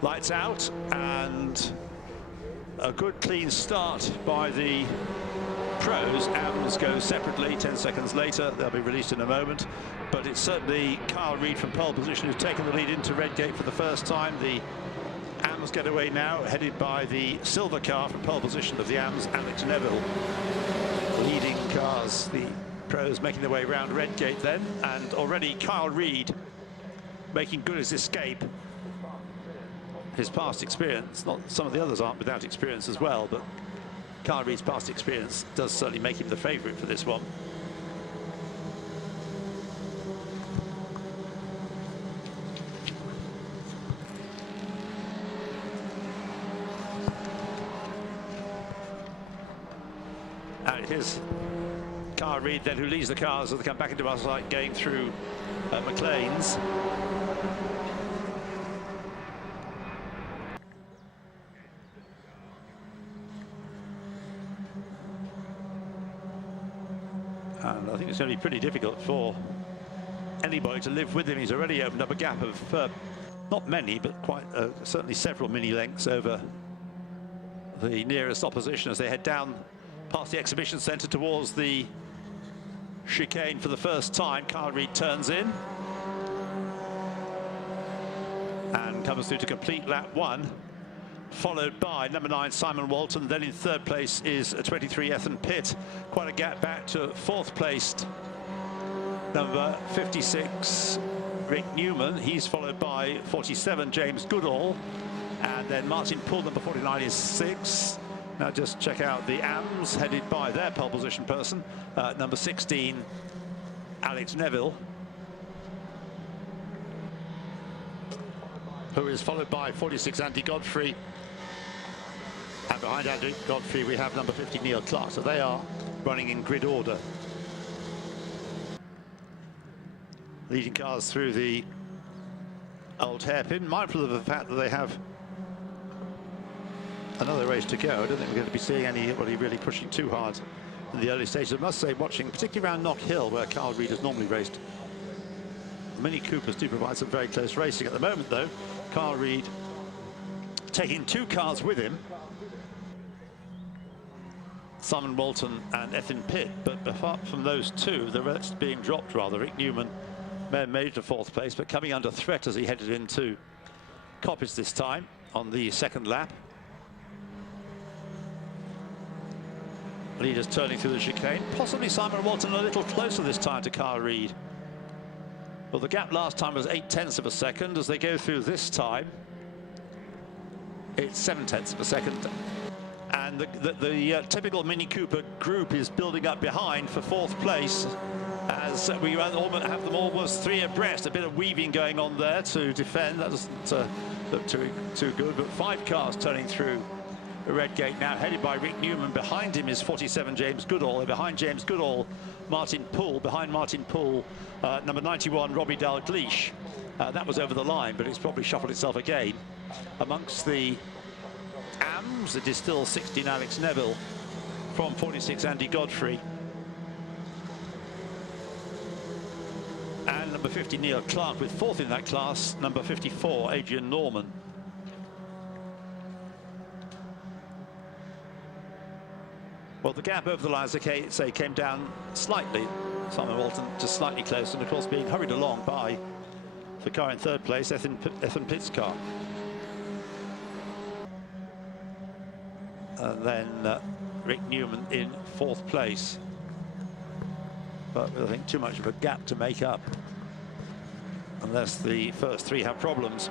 Lights out, and a good clean start by the pros. Ams go separately 10 seconds later. They'll be released in a moment, but it's certainly Kyle Reid from pole position who's taken the lead into Redgate for the first time. The Ams getaway now headed by the silver car from pole position of the Ams, Alex Neville. Leading cars, the pros making their way around Redgate then, and already Kyle Reid making good his escape. His past experience, not some of the others aren't without experience as well, but Kyle Reid's past experience does certainly make him the favourite for this one. And it is Kyle Reid then who leads the cars as they come back into our site, going through McLaren's. And I think it's going to be pretty difficult for anybody to live with him. He's already opened up a gap of not many, but quite certainly several mini lengths over the nearest opposition as they head down past the exhibition centre towards the chicane for the first time. Kyle Reid turns in and comes through to complete lap one, followed by number 9 Simon Walton. Then in third place is 23 Ethan Pitt. Quite a gap back to fourth placed number 56 Rick Newman. He's followed by 47 James Goodall, and then Martin Poole, number 49, is 6. Now just check out the Ams headed by their pole position person, number 16 Alex Neville, who is followed by 46 Andy Godfrey. And behind Andrew Godfrey, we have number 50, Neil Clark. So they are running in grid order. Leading cars through the old hairpin, mindful of the fact that they have another race to go. I don't think we're going to be seeing anybody really pushing too hard in the early stages. I must say, watching, particularly around Knock Hill, where Kyle Reid has normally raced, Mini Coopers do provide some very close racing. At the moment, though, Kyle Reid taking 2 cars with him, Simon Walton and Ethan Pitt, but apart from those 2, the rest being dropped rather. Rick Newman may have made it to 4th place, but coming under threat as he headed into Coppice this time on the second lap. Leaders turning through the chicane, possibly Simon Walton a little closer this time to Kyle Reid. Well, the gap last time was 0.8 of a second. As they go through this time, it's 0.7 of a second. And the typical Mini Cooper group is building up behind for 4th place, as we have them almost 3 abreast. A bit of weaving going on there to defend. That doesn't look too good, but 5 cars turning through Redgate now, headed by Rick Newman. Behind him is 47 James Goodall, and behind James Goodall, Martin Poole. Behind Martin Poole, number 91 Robbie Dalgleish. That was over the line, but it's probably shuffled itself again. Amongst the Ams, it is still 16 Alex Neville from 46 Andy Godfrey, and number 50 Neil Clark, with 4th in that class, number 54 Adrian Norman. Well, the gap over the line, as I say, came down slightly. Simon Walton just slightly close, and of course being hurried along by the car in 3rd place, Ethan Pitt's car. And then Rick Newman in 4th place. But I think too much of a gap to make up, unless the first 3 have problems.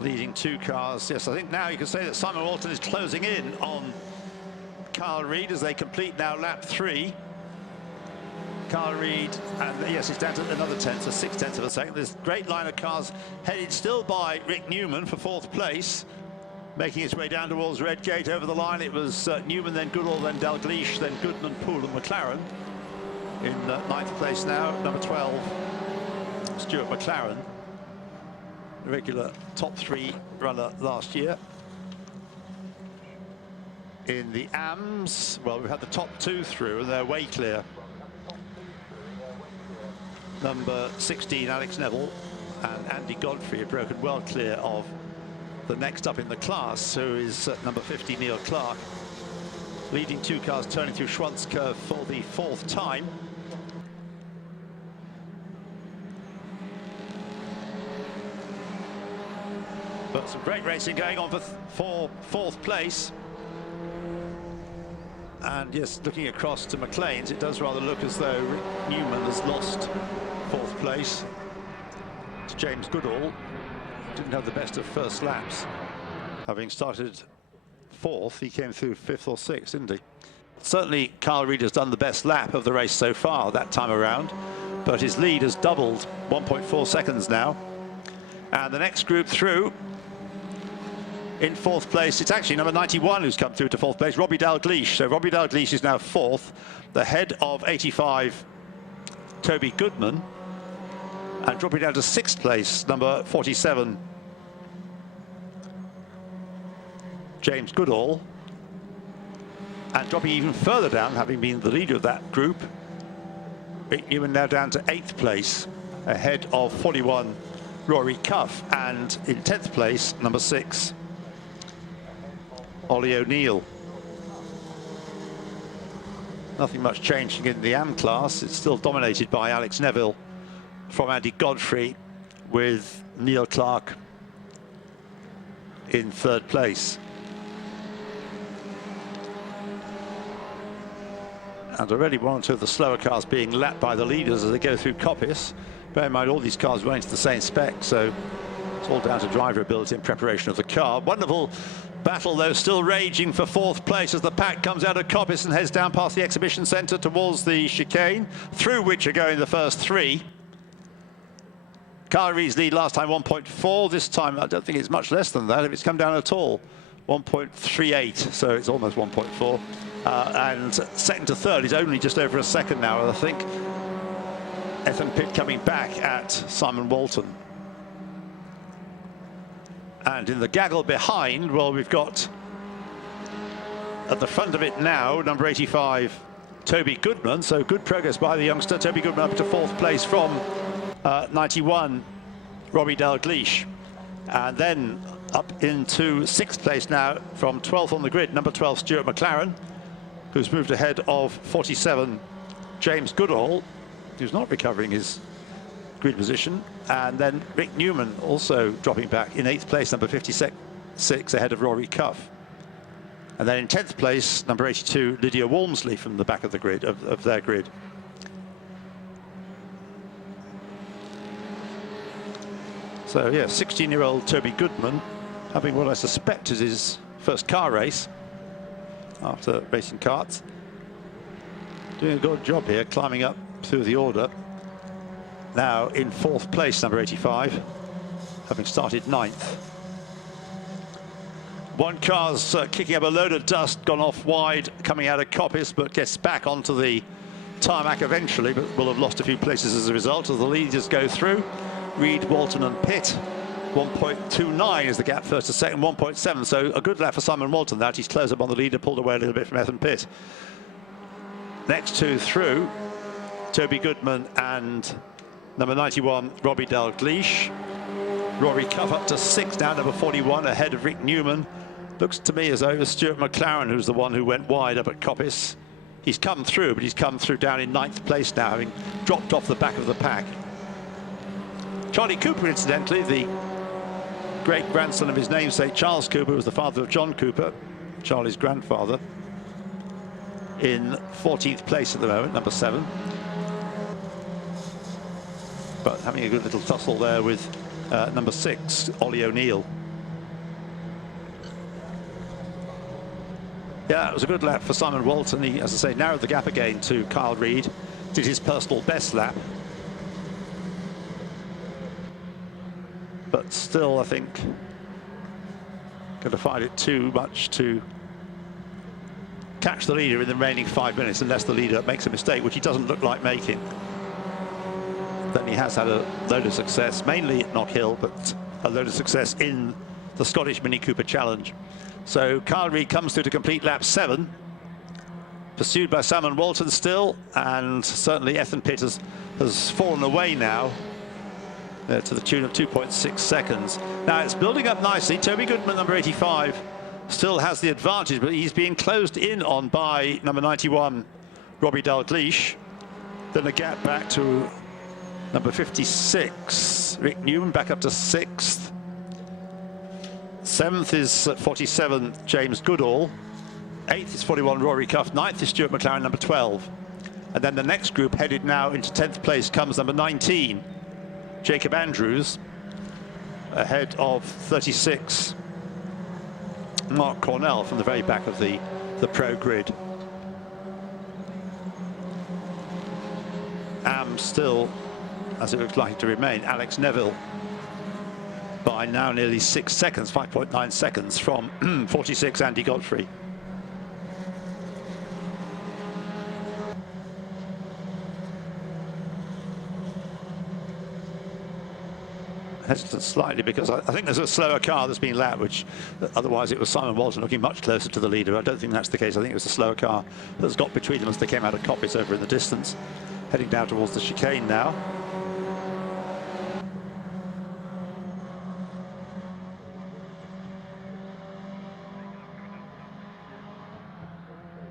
Leading 2 cars. Yes, I think now you can say that Simon Walton is closing in on Kyle Reid as they complete now lap 3. Kyle Reid, and yes, he's down to another 10th, so 0.6 of a second. This great line of cars headed still by Rick Newman for 4th place. making its way down towards Redgate. Over the line it was Newman, then Goodall, then Dalgleish, then Goodman, Poole and Mclaren. In 9th place now, number 12, Stuart Mclaren, the regular top 3 runner last year. In the AMs, well, we've had the top 2 through and they're way clear. Number 16, Alex Neville, and Andy Godfrey have broken well clear of the next up in the class, who is number 50, Neil Clark, leading 2 cars turning through Schwantz curve for the 4th time. But some great racing going on for 4th place. And yes, looking across to McLean's, it does rather look as though Rick Newman has lost 4th place to James Goodall. Didn't have the best of first laps. Having started 4th, he came through 5th or 6th, didn't he? Certainly, Kyle Reid has done the best lap of the race so far that time around, but his lead has doubled, 1.4 seconds now. And the next group through, in 4th place, it's actually number 91 who's come through to 4th place, Robbie Dalgleish. So Robbie Dalgleish is now 4th, the head of 85, Toby Goodman, and dropping down to 6th place, number 47, James Goodall, and dropping even further down, having been the leader of that group, Rick Newman now down to 8th place, ahead of 41, Rory Cuff, and in 10th place, number 6, Ollie O'Neill. Nothing much changing in the AM class. It's still dominated by Alex Neville from Andy Godfrey, with Neil Clark in 3rd place. And already 1 or 2 of the slower cars being lapped by the leaders as they go through Coppice. Bear in mind, all these cars running to the same spec, so it's all down to driver ability and preparation of the car. Wonderful battle, though, still raging for 4th place as the pack comes out of Coppice and heads down past the exhibition centre towards the chicane, through which are going the first 3. Kyle Reid's lead last time 1.4. This time I don't think it's much less than that, if it's come down at all. 1.38, so it's almost 1.4. And 2nd to 3rd is only just over a second now, I think. Ethan Pitt coming back at Simon Walton. And in the gaggle behind, well, we've got at the front of it now, number 85, Toby Goodman. So good progress by the youngster. Toby Goodman up to 4th place from 91, Robbie Dalgleish. And then up into 6th place now from 12th on the grid, number 12, Stuart Mclaren, who's moved ahead of 47, James Goodall, who's not recovering his grid position. And then Rick Newman also dropping back in 8th place, number 56, ahead of Rory Cuff. And then in 10th place, number 82, Lydia Walmsley from the back of the grid, of their grid. So yeah, 16-year-old Toby Goodman having what I suspect is his first car race after racing karts. Doing a good job here, climbing up through the order. Now in 4th place, number 85, having started 9th. One car's kicking up a load of dust, gone off wide, coming out of Coppice, but gets back onto the tarmac eventually, but will have lost a few places as a result as the leaders go through. Reid, Walton and Pitt. 1.29 is the gap first to second, 1.7. So a good lap for Simon Walton that. He's close up on the leader, pulled away a little bit from Ethan Pitt. Next 2 through, Toby Goodman and number 91, Robbie Dalgleish. Rory Cuff up to 6th now, number 41, ahead of Rick Newman. Looks to me as though it was Stuart Mclaren who's the one who went wide up at Coppice. He's come through, but he's come through down in 9th place now, having dropped off the back of the pack. Charlie Cooper, incidentally, the great-grandson of his namesake, Charles Cooper, was the father of John Cooper, Charlie's grandfather, in 14th place at the moment, number 7. But having a good little tussle there with number 6, Ollie O'Neill. Yeah, it was a good lap for Simon Walton. He, as I say, narrowed the gap again to Kyle Reid, did his personal best lap. But still, I think going to find it too much to catch the leader in the remaining 5 minutes, unless the leader makes a mistake, which he doesn't look like making. Then he has had a load of success, mainly at Knock Hill, but a load of success in the Scottish Mini Cooper Challenge. So Kyle Reid comes through to complete lap 7, pursued by Simon Walton still, and certainly Ethan Pitt has fallen away now to the tune of 2.6 seconds. Now it's building up nicely. Toby Goodman, number 85, still has the advantage, but he's being closed in on by number 91, Robbie Dalgleish. Then a gap back to number 56, Rick Newman, back up to 6th. 7th is 47, James Goodall. 8th is 41, Rory Cuff. 9th is Stuart Mclaren, number 12. And then the next group, headed now into 10th place, comes number 19, Jacob Andrews, ahead of 36, Mark Cornell, from the very back of the pro grid. Still, as it looks like to remain, Alex Neville by now nearly 6 seconds, 5.9 seconds from 46, Andy Godfrey. Hesitant slightly because I think there's a slower car that's been lapped, which otherwise it was Simon Walton looking much closer to the leader. I don't think that's the case. I think it was a slower car that's got between them as they came out of Coppice over in the distance, heading down towards the chicane now.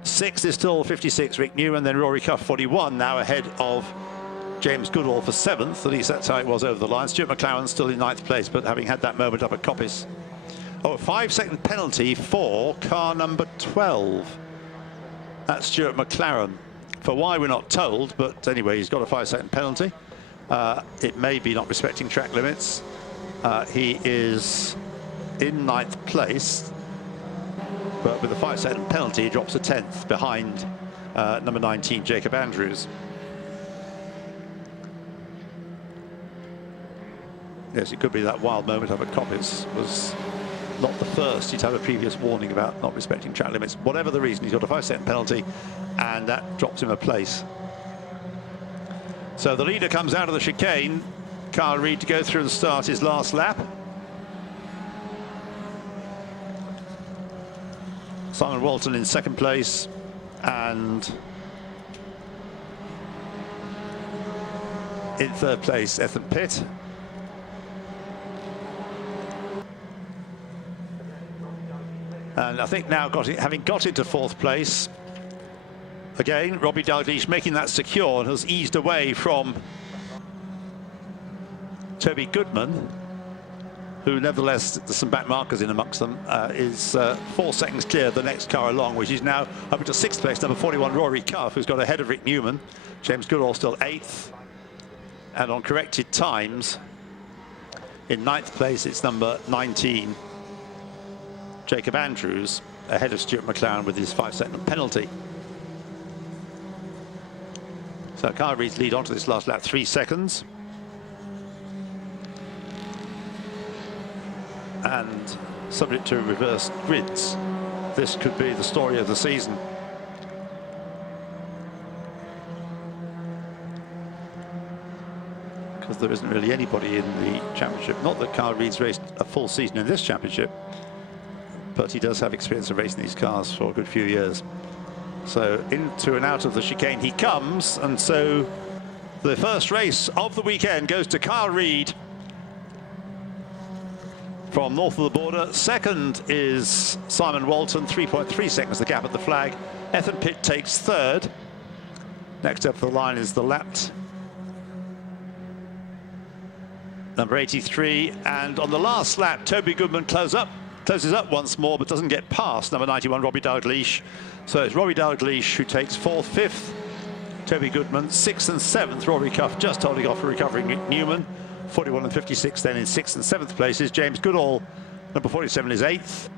Sixth is still 56, Rick Newman, then Rory Cuff, 41, now ahead of James Goodall for 7th. At least that's how it was over the line. Stuart Mclaren still in 9th place, but having had that moment up at Coppice. Oh, a 5-second penalty for car number 12. That's Stuart Mclaren. For why, we're not told, but anyway, he's got a 5-second penalty. It may be not respecting track limits. He is in 9th place, but with a 5-second penalty, he drops to 10th behind number 19, Jacob Andrews. Yes, it could be that wild moment up at Coppice was not the first. He'd had a previous warning about not respecting track limits. Whatever the reason, he's got a 5-second penalty, and that drops him a place. So the leader comes out of the chicane. Kyle Reid to go through and start his last lap. Simon Walton in 2nd place, and in 3rd place, Ethan Pitt. And I think now, having got into 4th place, again, Robbie Dalgleish making that secure and has eased away from Toby Goodman, who nevertheless, there's some back markers in amongst them, is 4 seconds clear of the next car along, which is now up into 6th place, number 41, Rory Cuff, who's got ahead of Rick Newman. James Goodall still 8th. And on corrected times, in 9th place, it's number 19, Jacob Andrews, ahead of Stuart Mclaren with his 5-second penalty. So Kyle Reid's lead onto this last lap, 3 seconds. And subject to reversed grids, this could be the story of the season. Because there isn't really anybody in the championship. Not that Kyle Reid's raced a full season in this championship, but he does have experience of racing these cars for a good few years. So into and out of the chicane he comes, and so the first race of the weekend goes to Kyle Reid from north of the border. 2nd is Simon Walton, 3.3 seconds the gap at the flag. Ethan Pitt takes 3rd. Next up the line is the lapped number 83, and on the last lap Toby Goodman closes up once more, but doesn't get past number 91, Robbie Dalgleish. So it's Robbie Dalgleish who takes 4th, 5th, Toby Goodman, 6th and 7th, Rory Cuff just holding off for recovering Newman. 41 and 56 then in 6th and 7th places. James Goodall, number 47, is 8th.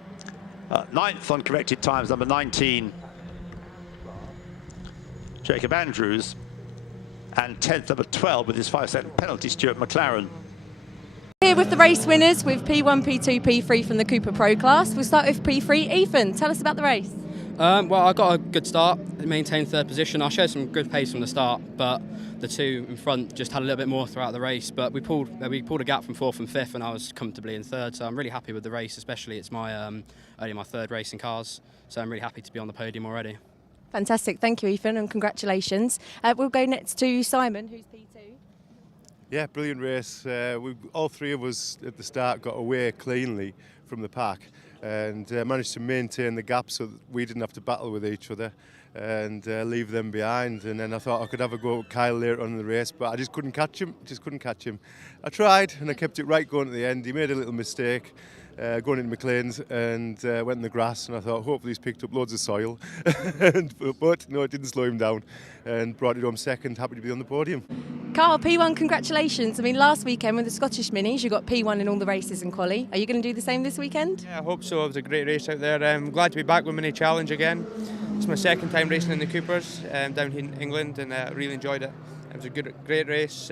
9th on corrected times, number 19, Jacob Andrews. And 10th, number 12, with his 5-second penalty, Stuart Mclaren. here with the race winners with P1, P2, P3 from the Cooper Pro class. We'll start with P3. Ethan, tell us about the race. Well, I got a good start, maintained third position. I showed some good pace from the start, but the two in front just had a little bit more throughout the race. But we pulled a gap from fourth and fifth, and I was comfortably in third. So I'm really happy with the race, especially it's my only my third race in cars. So I'm really happy to be on the podium already. Fantastic, thank you, Ethan, and congratulations. We'll go next to Simon, who's P2. Yeah, brilliant race. All three of us at the start got away cleanly from the pack and managed to maintain the gap so that we didn't have to battle with each other and leave them behind. And then I thought I could have a go at Kyle later on in the race, but I just couldn't catch him. I tried and I kept it right going at the end. He made a little mistake going into McLaren's and went in the grass, and I thought hopefully he's picked up loads of soil. But no, it didn't slow him down and brought it home second. Happy to be on the podium. Carl, P1, congratulations. I mean, last weekend with the Scottish Minis, you got P1 in all the races in quali. Are you going to do the same this weekend? Yeah, I hope so. It was a great race out there. I'm glad to be back with Mini Challenge again. It's my second time racing in the Coopers down here in England, and I really enjoyed it. It was a great race.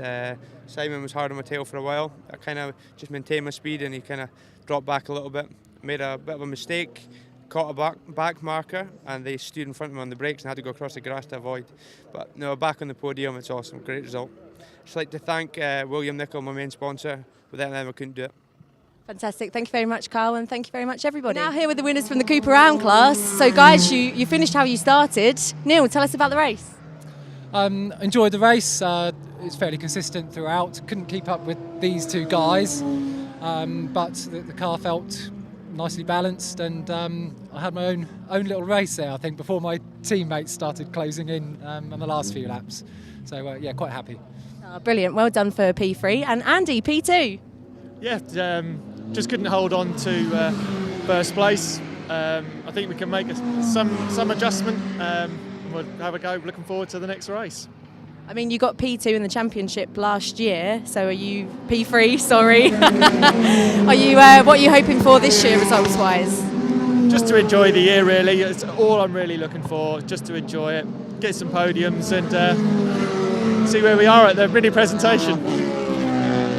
Simon was hard on my tail for a while. I kind of just maintained my speed, and he kind of dropped back a little bit. Made a bit of a mistake, caught a back marker, and they stood in front of me on the brakes and had to go across the grass to avoid. But no, back on the podium, it's awesome. Great result. Just like to thank William Nicol, my main sponsor. Without them, I couldn't do it. Fantastic. Thank you very much, Carl, and thank you very much, everybody. We're now here with the winners from the Cooper Round class. So, guys, you finished how you started. Neil, tell us about the race. Enjoyed the race. It's fairly consistent throughout. Couldn't keep up with these two guys, but the car felt nicely balanced, and I had my own little race there, I think, before my teammates started closing in on the last few laps. So, yeah, quite happy. Brilliant. Well done for P3. And Andy, P2. Yeah, just couldn't hold on to first place. I think we can make some adjustment. We'll have a go. Looking forward to the next race. I mean, you got P2 in the championship last year, so are you P3? Sorry. What are you hoping for this year, results-wise? Just to enjoy the year, really. It's all I'm really looking for. Just to enjoy it, get some podiums, and see where we are at the mini presentation.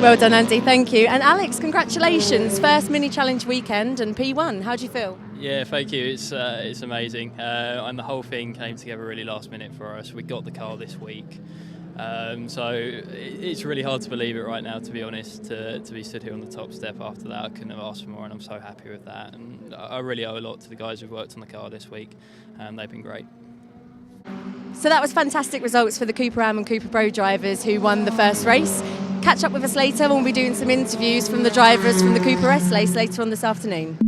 Well done, Andy. Thank you. And Alex, congratulations! First mini challenge weekend and P1. How do you feel? Yeah, thank you. It's amazing, and the whole thing came together really last minute for us. We got the car this week, so it's really hard to believe it right now. To be honest, to be stood here on the top step after that, I couldn't have asked for more, and I'm so happy with that. And I really owe a lot to the guys who've worked on the car this week, and they've been great. So that was fantastic results for the Cooper Am and Cooper Pro drivers who won the first race. Catch up with us later when we'll be doing some interviews from the drivers from the Cooper S race later on this afternoon.